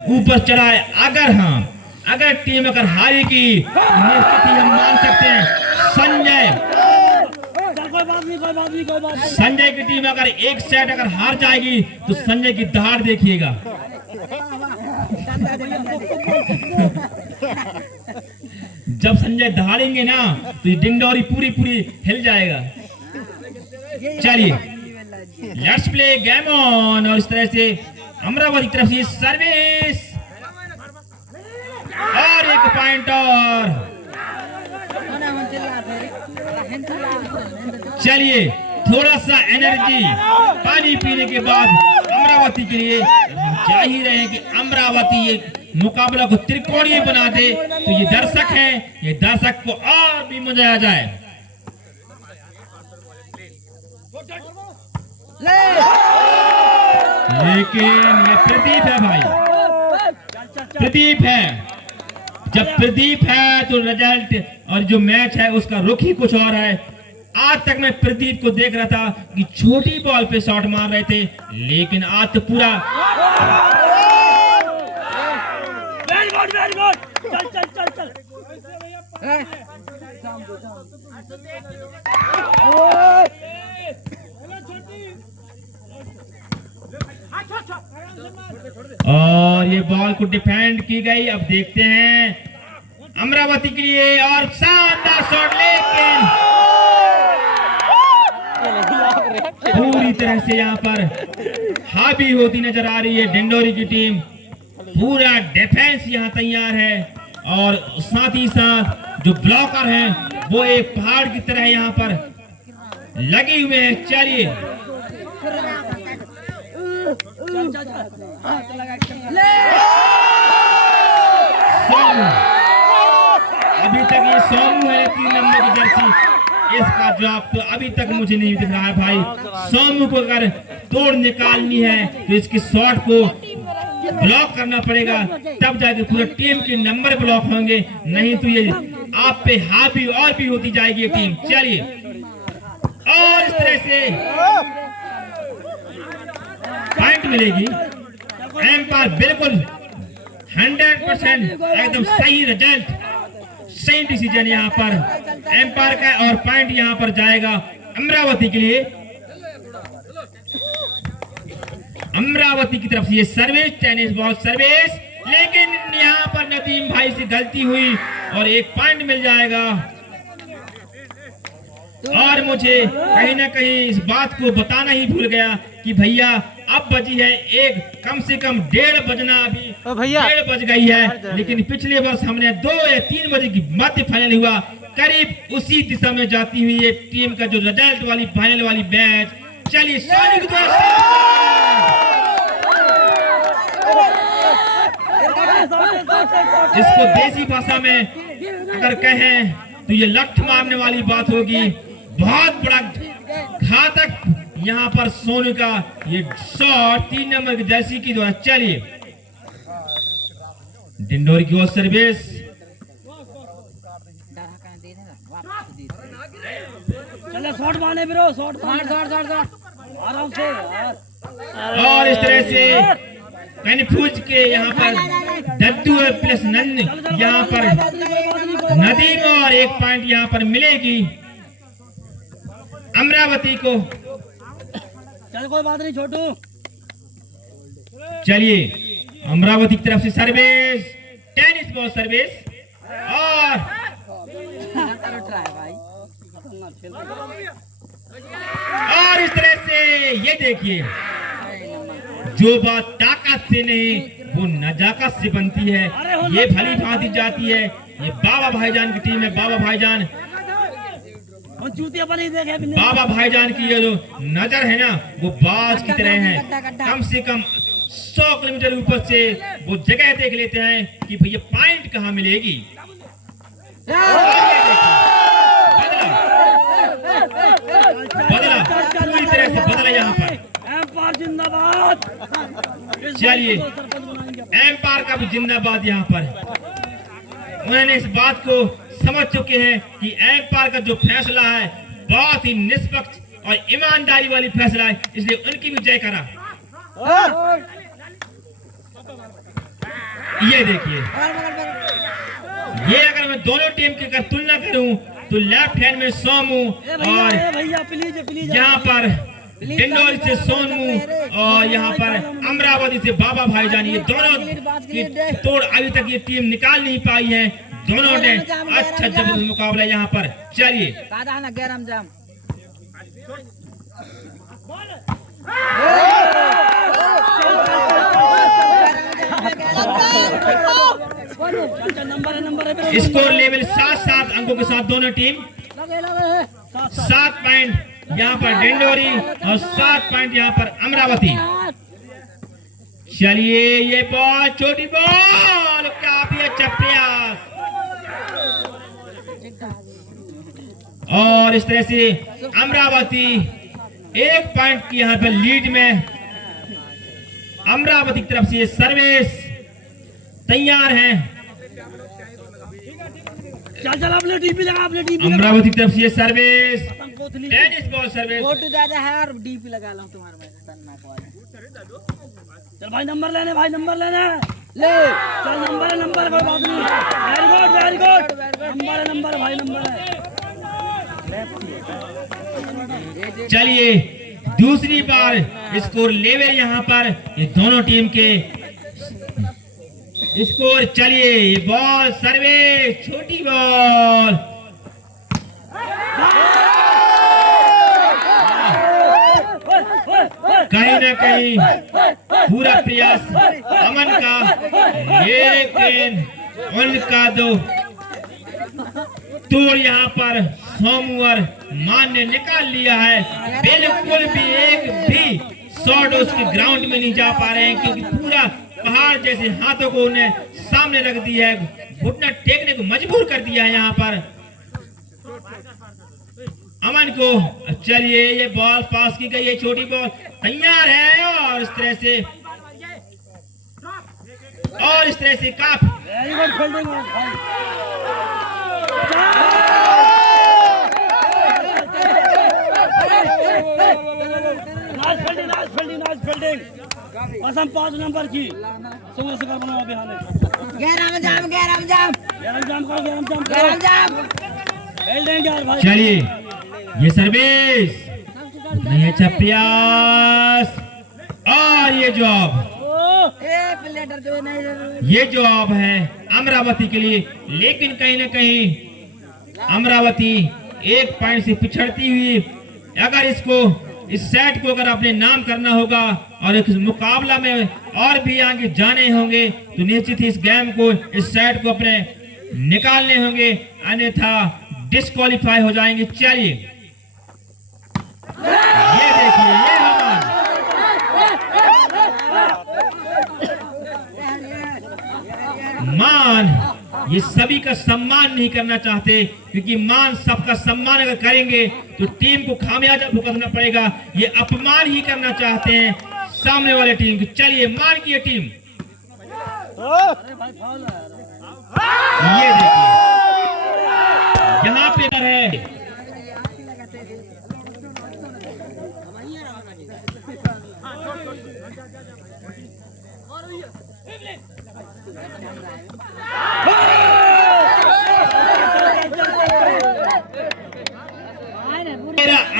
ऊपर चढ़ाए। अगर टीम हारेगी स्थिति हम मान सकते हैं संजय की टीम अगर एक सेट हार जाएगी तो संजय की दहाड़ देखिएगा। जब संजय दहाड़ेंगे ना तो ये डिंडोरी पूरी हिल जाएगा। चलिए लेट्स प्ले गेम ऑन। और इस तरह से अमरावती की तरफ से सर्विस और एक पॉइंट। और चलिए थोड़ा सा एनर्जी पानी पीने के बाद अमरावती के लिए चाह ही रहे हैं कि अमरावती ये मुकाबला को त्रिकोणीय बना दे। तो ये दर्शक हैं, ये दर्शक को और भी मजा आ जाए। लेकिन ये प्रदीप है भाई, प्रदीप है। जब प्रदीप है तो रिजल्ट और जो मैच है उसका रुख ही कुछ और है। आज तक मैं प्रदीप को देख रहा था कि छोटी बॉल पे शॉट मार रहे थे, लेकिन आज तो पूरा और ये बॉल को डिफेंड की गई। अब देखते हैं अमरावती के लिए और शानदार शॉट, लेकिन पूरी तरह से यहाँ पर हावी होती नजर आ रही है डिंडोरी की टीम। पूरा डिफेंस यहाँ तैयार है और साथ ही साथ जो ब्लॉकर हैं वो एक पहाड़ की तरह यहाँ पर लगे हुए हैं। चलिए अभी तक ये सोमू है 3 नंबर की जर्सी, इसका जवाब तो अभी तक मुझे नहीं दिख रहा है भाई। सोमू को अगर तोड़ निकालनी है तो इसके शॉट को ब्लॉक करना पड़ेगा, तब जाके पूरा टीम के नंबर ब्लॉक होंगे, नहीं तो ये आप पे हावी और भी होती जाएगी टीम। चलिए और इस तरह से पॉइंट मिलेगी। एम्पायर बिल्कुल 100% एकदम सही रिजल्ट, सही डिसीजन यहाँ पर एम्पायर का। और पॉइंट यहाँ पर जाएगा अमरावती के लिए। अमरावती की तरफ से ये सर्विस, टेनिस बॉल सर्विस, लेकिन यहाँ पर नदीम भाई से गलती हुई और एक पॉइंट मिल जाएगा। और मुझे कहीं ना कहीं इस बात को बताना ही भूल गया कि भैया अब बजी है एक कम से कम 1:30 बजना, अभी 1:30 बज गई है। लेकिन पिछले वर्ष हमने 2 या 3 बजे की मध्य फाइनल हुआ, करीब उसी दिशा में जाती हुई ये टीम का जो रिजल्ट वाली फाइनल वाली मैच। चलिए सोनी की जिसको देसी भाषा में अगर कहें तो ये लठ मारने वाली बात होगी। बहुत बड़ा घातक यहाँ पर सोनू का ये शॉट 3 नंबर की जर्सी की द्वारा। चलिए डिंडोरी की ओर सर्विस, चलो शॉट मारने ब्रो, शॉट आराम से यार। और इस तरह से कन्फ्यूज के यहाँ पर दद्दू प्लस नंद यहाँ पर नदीम, और एक पॉइंट यहाँ पर मिलेगी अमरावती को। चल कोई बात नहीं छोटू। चलिए अमरावती की तरफ से सर्विस, टेनिस बॉल सर्विस, और इस तरह से ये देखिए जो बात ताकत से नहीं वो नजाकत से बनती है, ये भली भांति जाती है। ये बाबा भाईजान की टीम है। बाबा भाईजान बाबा भाईजान की ये जो नजर है ना वो बाज की तरह है। कम से कम 100 किलोमीटर ऊपर से वो जगह देख लेते हैं कि भैया पॉइंट कहाँ मिलेगी। बदला पूरी तरह से बदला यहाँ पर। जिंदाबाद। चलिए एम्पायर का भी जिंदाबाद यहाँ पर। उन्होंने इस बात को समझ चुके हैं कि एम्पायर का जो फैसला है बहुत ही निष्पक्ष और ईमानदारी वाली फैसला है, इसलिए उनकी भी जय करा। ये देखिए, ये अगर मैं दोनों टीम की अगर तुलना करूं तो लेफ्ट हैंड में सोमू और भैया प्लीज यहाँ पर डिंडोरी से सोनू और यहाँ पर अमरावती से बाबा भाईजान, ये दोनों की तोड़ अभी तक ये टीम निकाल नहीं पाई है। दोनों ने अच्छा जबरदस्त मुकाबला यहाँ पर। चलिए स्कोर लेवल 7-7 अंकों के साथ दोनों टीम 7 पॉइंट यहाँ पर डिंडोरी और 7 पॉइंट यहाँ पर अमरावती। चलिए ये बॉल, छोटी बॉल, काफी अच्छा प्रयास और इस तरह से अमरावती 1 पॉइंट की यहाँ पर लीड में। अमरावती की तरफ से ये सर्विस तैयार है। चल अपने डीपी लगा, अपने डीपी अमरावती की तरफ से ये service, tennis ball service. Photo ज्यादा है और डीपी लगा लो तुम्हारे में खतरनाक वाला। चल भाई नंबर लेने, भाई नंबर लेने ले चल, नंबर कोई बात नहीं। वेरी गुड नंबर भाई नंबर है। चलिए दूसरी बार स्कोर लेवल यहाँ पर ये दोनों टीम के स्कोर। चलिए ये बॉल सर्विस, छोटी बॉल, कहीं ना कहीं पूरा प्रयास अमन का, लेकिन उनका दो तोड़ यहाँ पर सोमू और मान ने निकाल लिया है। बिल्कुल भी एक भी शॉट उसके ग्राउंड में नहीं जा पा रहे हैं क्योंकि पूरा पहाड़ जैसे हाथों को उन्हें सामने रख दिया है, घुटना टेकने को मजबूर कर दिया है यहाँ पर अमन को। चलिए ये बॉल पास की गई है, छोटी बॉल तैयार है और इस तरह से काफ। वेरी गुड फील्डिंग भाई। नाइस फील्डिंग बस हम 5 नंबर की सुबह से करना है बिहार गैराम जाम फील्डिंग यार भाई। चलिए ये सर्विस नहीं, अच्छा प्रयास और ये जॉब है अमरावती के लिए। लेकिन कहीं ना कहीं अमरावती 1 पॉइंट से पिछड़ती हुई, अगर इस सेट को अगर अपने नाम करना होगा और इस मुकाबला में और भी आगे जाने होंगे तो निश्चित ही इस गेम को, इस सेट को अपने निकालने होंगे, अन्यथा डिस्क्वालीफाई हो जाएंगे। चलिए ये देखिए, ये मान ये सभी का सम्मान नहीं करना चाहते क्योंकि मान सबका सम्मान अगर करेंगे तो टीम को खामियाजा भुगतना पड़ेगा। ये अपमान ही करना चाहते हैं सामने वाले टीम को। चलिए मान की ये टीम, ये देखिए यहाँ पे है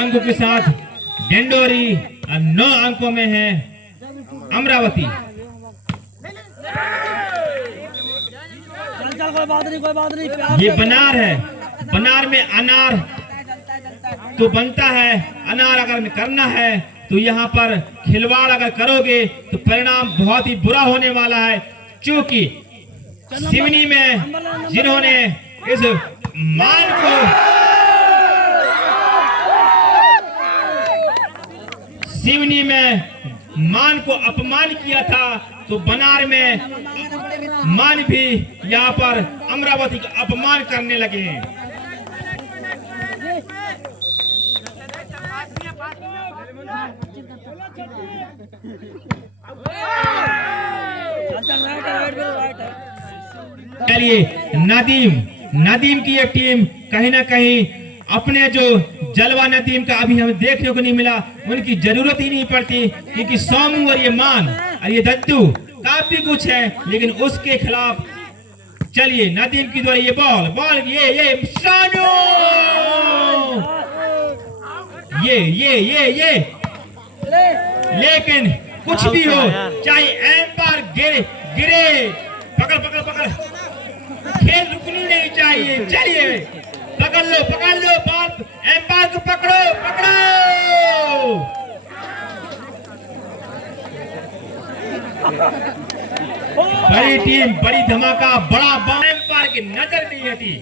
अंकों के साथ डिंडोरी 9 अंकों में है अमरावती। चल कोई बात नहीं ये बनार है, बनार में अनार तो बनता है, अनार अगर करना है तो यहाँ पर खिलवाड़ अगर करोगे तो परिणाम बहुत ही बुरा होने वाला है। क्योंकि सिवनी में जिन्होंने इस मान को सिवनी में मान को अपमान किया था तो बनार में मान भी यहाँ पर अमरावती का अपमान करने लगे हैं। चलिए नदीम की ये टीम कहीं ना कहीं अपने जो जलवा नदीम का अभी हमें देखने को नहीं मिला, उनकी जरूरत ही नहीं पड़ती क्योंकि सोमू और ये मान और ये दद्दू काफी कुछ है, लेकिन उसके खिलाफ चलिए नदीम की द्वारा ये बॉल ये सानू, ये लेकिन कुछ भी हो, चाहे एम्पायर गिरे, पकड़, खेल रुकनी नहीं चाहिए। चलिए पकड़ लो बॉल, एम्पायर को पकड़ो। बड़ी टीम, बड़ी धमाका, बड़ा बॉल, एम्पायर की नजर नहीं हटी।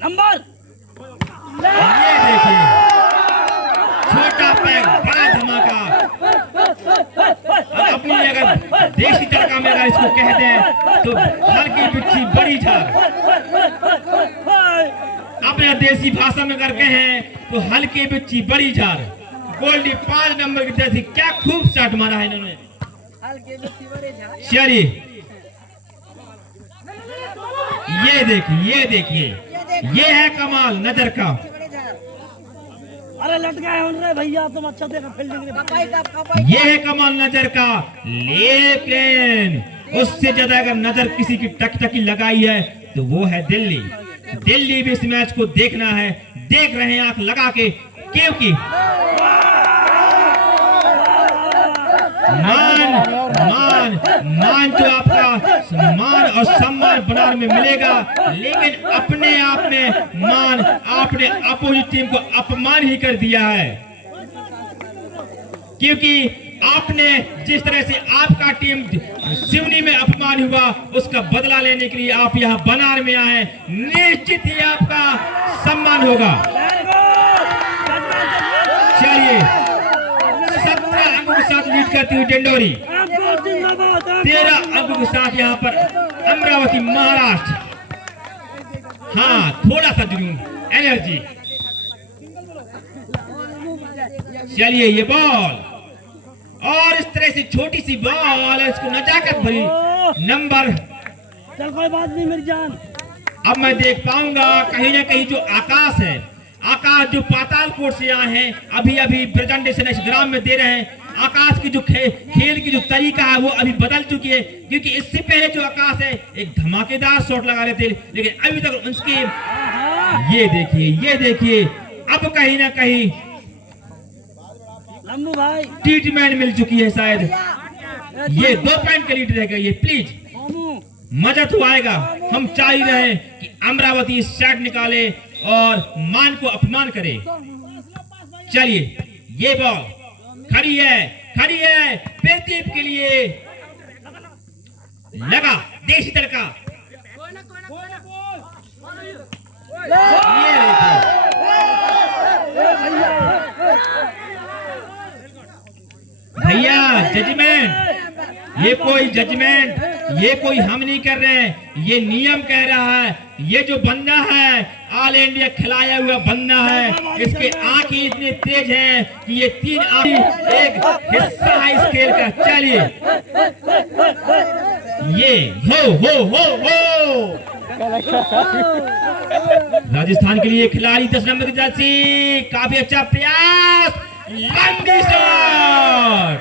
नंबर ये देखिए, छोटा पैक, बड़ा धमाका। अपनी अगर देसी तड़का में अगर इसको कहते हैं तो हल्की पिच्ची बड़ी झार, अपने देसी भाषा में अगर कहें तो हल्की पिच्ची बड़ी झार। गोल्डी 5 नंबर की जैसी, क्या खूब शॉट मारा है इन्होंने। चलिए ये देखिए, ये है कमाल नजर का। अरे लटकाए रे भैया, तुम अच्छा देखा फील्डिंग। ये है कमाल नजर का, लेकिन उससे ज्यादा अगर नजर किसी की टकटकी लगाई है तो वो है दिल्ली भी इस मैच को देखना है, देख रहे हैं आंख लगा के, क्योंकि मान तो आपका मान और सम्मान बनार में मिलेगा, लेकिन अपने आप में मान आपने अपोजिट टीम को अपमान ही कर दिया है, क्योंकि आपने जिस तरह से आपका टीम सिवनी में अपमान हुआ उसका बदला लेने के लिए आप यहाँ बनार में आए, निश्चित ही आपका सम्मान होगा। चलिए 17 अंकों के साथ लीड करती हुई डिंडोरी, 13 अंकों के साथ यहाँ पर अमरावती महाराष्ट्र। हाँ, थोड़ा सा जुनून, एनर्जी। चलिए ये बॉल, और इस तरह से छोटी सी बॉल, इसको नजाकत भरी नंबर। चल कोई बात नहीं मेरी जान। अब मैं देख पाऊंगा कहीं ना कहीं जो आकाश है, आकाश जो पातालकोट से आए हैं, अभी प्रेजेंटेशन इस ग्राम में दे रहे हैं। आकाश की जो खेल की जो तरीका है वो अभी बदल चुकी है, क्योंकि इससे पहले जो आकाश है एक धमाकेदार शॉट लगा रहे थे, लेकिन अभी तक उसकी ये देखिए अब कहीं ना कहीं लम्बू भाई ट्रीटमेंट मिल चुकी है शायद। ये 2 पॉइंट का लीड रहेगा ये, प्लीज मजा तो आएगा। हम चाह ही रहे हैं कि अमरावती शॉट निकाले और मान को अपमान करे। चलिए ये बॉल खड़ी है प्रदीप के लिए, लगा देसी तड़का। ये भैया जजमेंट, ये कोई हम नहीं कर रहे हैं, ये नियम कह रहा है। ये जो बंदा है ऑल इंडिया खिलाया हुआ बंदा है, इसके आंख ही इतने तेज हैं कि ये 3 आंख एक हिस्सा है इस खेल का। चलिए ये हो राजस्थान के लिए खिलाड़ी 10 नंबर की जर्सी, काफी अच्छा प्रयास, लंबी शॉट।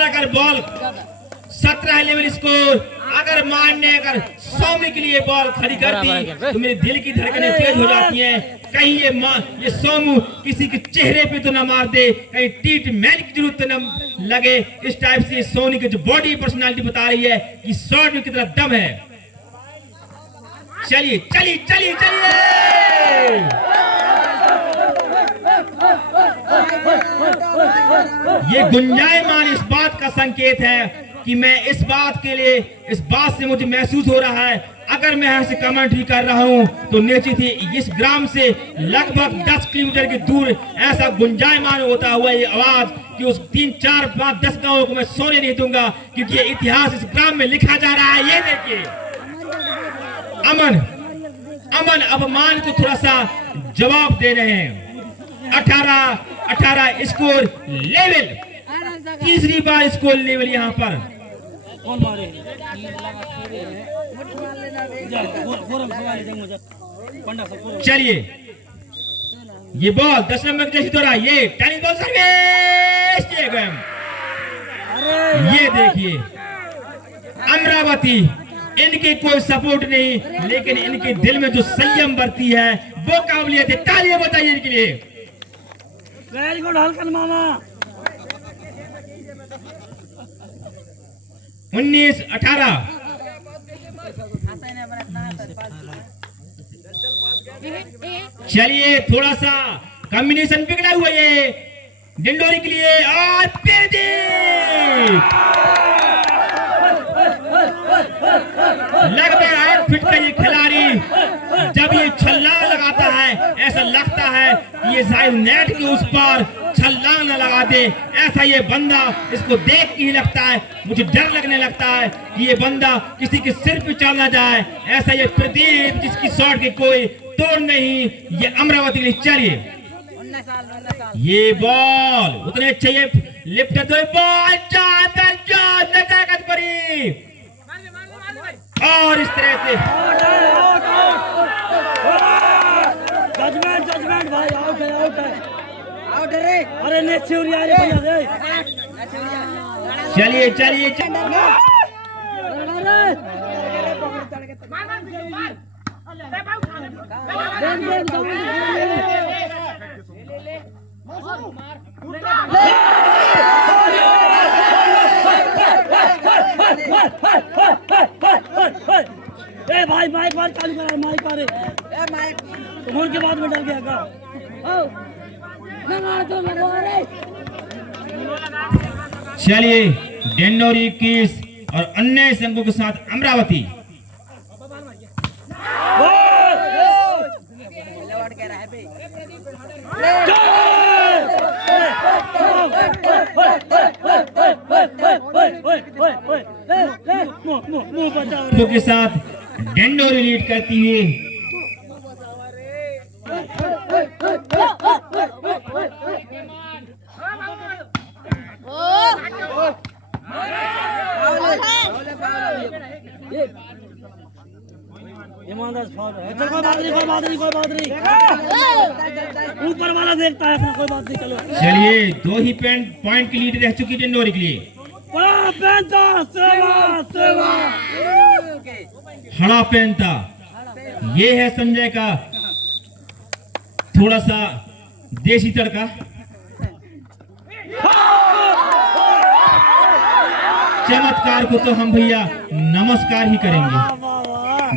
अगर बॉल 17 लेवल स्कोर, अगर मान ने अगर सौम्य के लिए बॉल खड़ी करती तो मेरे दिल की धड़कनें तेज हो जाती हैं। कहीं ये सोमू किसी के चेहरे पे तो ना मार दे, कहीं ट्रीटमेंट की जरूरत न लगे। इस टाइप से सोनी की जो बॉडी पर्सनालिटी बता रही है कि शॉट में कितना दम है। चलिए ये गुंजायमान इस बात का संकेत है कि मैं इस बात से मुझे महसूस हो रहा है, अगर मैं यहाँ से कमेंट्री कर रहा हूँ तो निश्चित ही इस ग्राम से लगभग 10 किलोमीटर की दूर ऐसा गुंजायमान होता हुआ ये आवाज कि उस 3, 4, 5, 10 गांवों को मैं सोने नहीं दूंगा, क्योंकि ये इतिहास इस ग्राम में लिखा जा रहा है। ये देखिए अमन अब मान को थोड़ा सा जवाब दे रहे हैं। 18 स्कोर लेवल, तीसरी बार स्कोर लेवल यहाँ पर। कौन मारे? चलिए ये बॉल 10 नंबर की जर्सी द्वारा ये टर्निंग बॉल सर्विस ये गेम। ये देखिए अमरावती, इनकी कोई सपोर्ट नहीं, लेकिन इनके दिल में जो संयम बरती है वो काबिलियत है। तालियां बताइए इनके लिए। वेरी गुड हल्कन मामा। 19-18। चलिए थोड़ा सा कॉम्बिनेशन बिगड़ा हुआ ये डिंडोरी के लिए और लगभग 8 फीट का ये खिलाड़ी जब ये छलांग लगाता है ऐसा लगता है कि ये शायद नेट के उस पर छलांग न लगा दे। ऐसा ये बंदा, इसको देख के ही लगता है, मुझे डर लगने लगता है कि ये बंदा किसी के सिर पे चढ़ ना जाए। ऐसा ये प्रदीप जिसकी शॉट की कोई तोड़ नहीं, ये अमरावती के लिए। चलिए ये बॉल उतने अच्छे ये लिफ्ट बॉल नजाकत परी और इस तरह से जजमेंट भाई आउट है आउट रे। अरे नेक्स्ट आ रही है। चलिए चलिए ए भाई माइक बार चालू करा, माइक बार ए माइक फोन के बाद में डर गया का। चलिए डिंडोरी किस और अन्य संघों के साथ अमरावती। लौट के रहा है बे। के साथ डिंडोरी लीड करती हुई ईमानदार फाउल है। चल कोई बात नहीं ऊपर वाला देखता है अपना, कोई बात नहीं। चलो चलिए 2 ही पॉइंट की लीड रह चुकी डिंडोरी के लिए। हड़ा पहनता ये है संजय का थोड़ा सा देसी तड़का। चमत्कार को तो हम भैया नमस्कार ही करेंगे।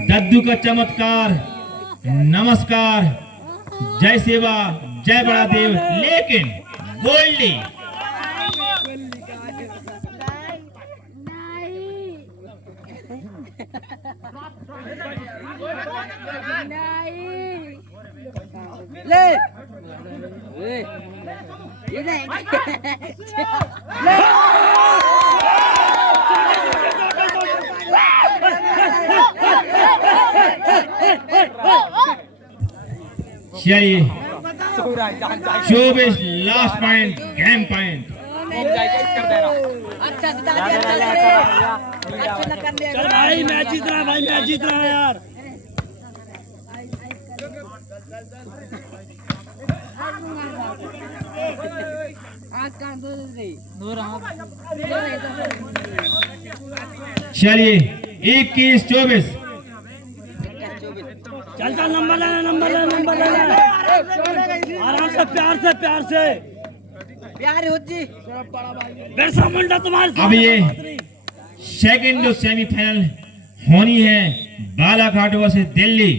दद्दू का चमत्कार, नमस्कार, जय सेवा, जय बड़ा देव। लेकिन गोल्डी ले ये नहीं ले चलिए 24 लास्ट पॉइंट गेम पॉइंट। अच्छा से दादी अच्छा से अच्छा न कर ले। चल भाई मैच जीत रहा है, भाई मैच जीत रहा है यार। चलिए 21-24। चल चल नंबर लेना आराम से, प्यार से प्यार हो जी। बिरसा मुंडा तुम्हारे अब ये सेकंड जो सेमीफाइनल होनी है बालाघाट वर्सेस दिल्ली।